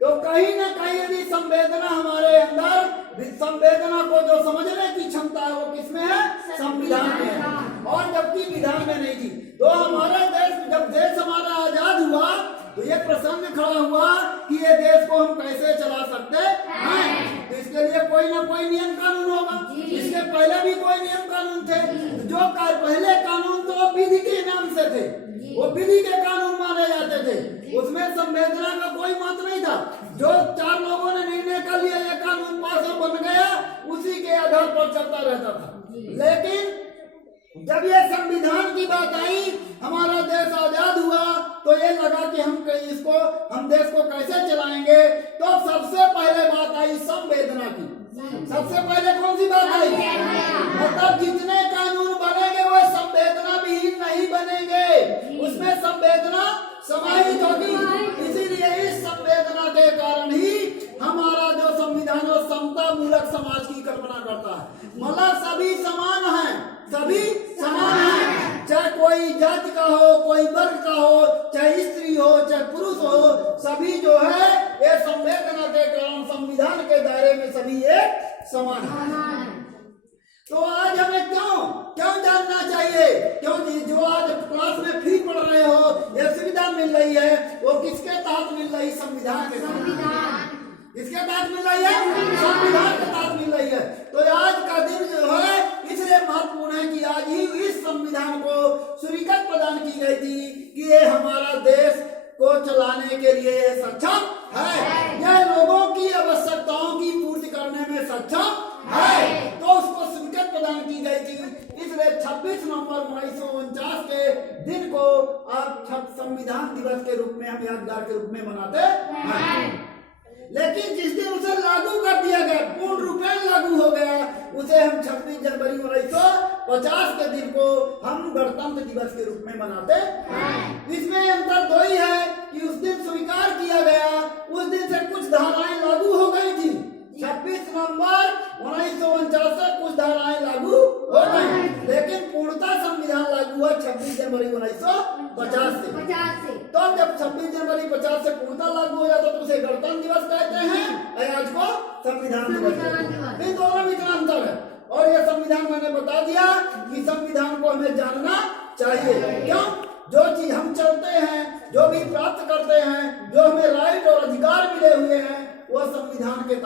तो कहीं ना कहीं यदि संवेदना हमारे अंदर, संवेदना को जो समझने की क्षमता है वो किसमें है? संविधान में है, और जबकि विधान में नहीं थी। तो हमारा देश, जब देश हमारा आजाद हुआ तो ये प्रश्न खड़ा हुआ कि ये देश को हम कैसे चला सकते हैं। तो इसके लिए कोई ना कोई नियम कानून होगा। इसके पहले भी कोई नियम कानून थे। जो पहले कानून तो विधि के नाम से थे, वो विधि के कानून माने जाते थे, उसमें संवेदना का कोई मत नहीं था। जो 4 लोगों ने निर्णय कर लिया ये कानून पास और बन गया, उसी के आधार पर चलता रहता था। लेकिन जब ये संविधान की बात आई, हमारा देश आजाद हुआ, तो ये लगा कि हम देश को कैसे चलाएंगे। तो सबसे पहले बात आई संवेदना की। सबसे पहले कौन सी बात आई? मतलब जितने कानून बनेंगे वो संवेदना विहीन नहीं बनेंगे, उसमें संवेदना समाहित होगी। इसीलिए इस संवेदना के कारण ही हमारा जो संविधान वो समता मूलक समाज की कल्पना करता है। मतलब सभी समान हैं, सभी समान हैं, चाहे कोई जाति का हो, कोई वर्ग का हो, चाहे स्त्री हो, चाहे पुरुष हो, सभी जो है ये संवेदना के कारण संविधान के दायरे में सभी एक समान है। तो आज हमें क्यों जानना चाहिए? क्योंकि जो आज क्लास में फ्री पढ़ रहे हो, ये सुविधा मिल रही है, वो किसके तहत मिल रही? संविधान के तहत। किसके तहत मिल रही है? संविधान के तहत मिल रही है। तो आज का दिन जो है इसलिए महत्वपूर्ण है कि आज ही इस संविधान को स्वीकृति प्रदान की गई थी कि ये हमारा देश को चलाने के लिए सक्षम है, यह लोगों की आवश्यकताओं की पूर्ति करने में सक्षम है। तो उसको स्वीकृति प्रदान की गई थी। इसलिए 26 नवंबर 1949 के दिन को आप संविधान दिवस के रूप में, हम यादगार के रूप में मनाते हैं। लेकिन जिस दिन उसे लागू कर दिया गया, पूर्ण रूप में लागू हो गया, उसे हम 26 जनवरी 1950 के दिन को हम गणतंत्र दिवस के रूप में मनाते हैं। इसमें अंतर दो ही है कि उस दिन स्वीकार किया गया, उस दिन से कुछ धाराएं लागू हो गई थी। 26 नवंबर 1949 से कुछ धाराएं लागू हो गई, लेकिन पूर्णतः संविधान लागू हुआ 26 जनवरी 1950 से। तो जब 26 जनवरी 50 से पूर्णतः लागू हो जाता तो उसे गणतंत्र दिवस कहते हैं, आज को संविधान दिवस। इन दोनों में इतना अंतर है। और यह संविधान मैंने बता दिया कि संविधान को हमें जानना चाहिए। क्यों? जो चीज हम चलते हैं, जो भी प्राप्त करते हैं, जो हमें राइट और अधिकार मिले हुए हैं, वो संविधान के तहत